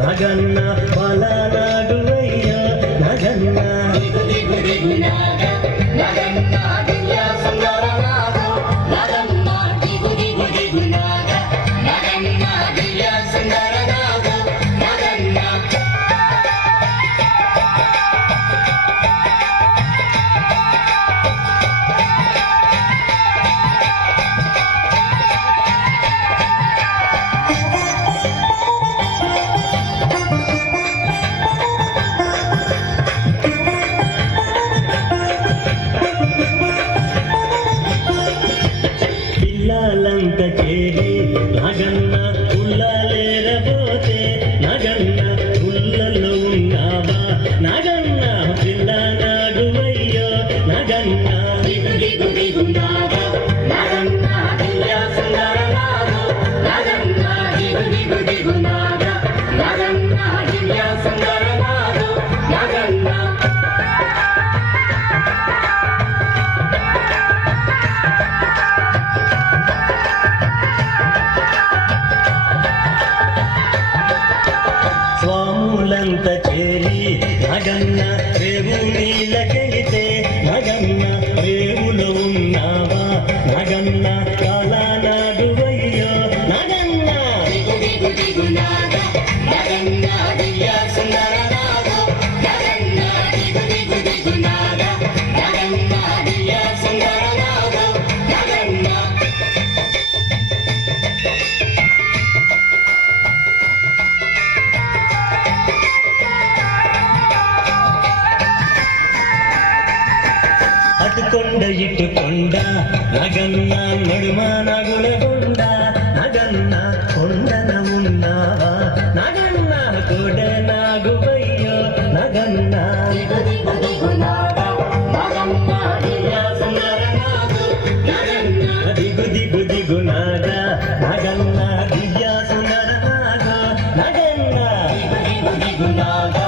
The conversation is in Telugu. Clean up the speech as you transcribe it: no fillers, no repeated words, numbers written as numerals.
నగన్న పలనాడు అయ్యా నగన్న పిల్లలంత చేరి నగన్న ఉల్లలేరబోతే నగన్న ఉల్లలో ఉన్నావా నగన్న పిల్లనాడు అయ్యో నగన్న స్వాములంత చేరి నగన్న రేవు నీళ్ళకెళితే నగన్న రేవులో ఉన్నావా నగన్న కాలనాడు అయ్యో నగన్న అటుకొండ ఇటుకొండ నగన్న నడుమ నగులగొండ నగన్న కొండన ఉన్నావా నగన్న కొడ నాగువయ్యో నగన్న దిగు దిగు దిగు నాగ నగన్న దివ్య సుందర నాగ నగన్న దిగు దిగు నాగ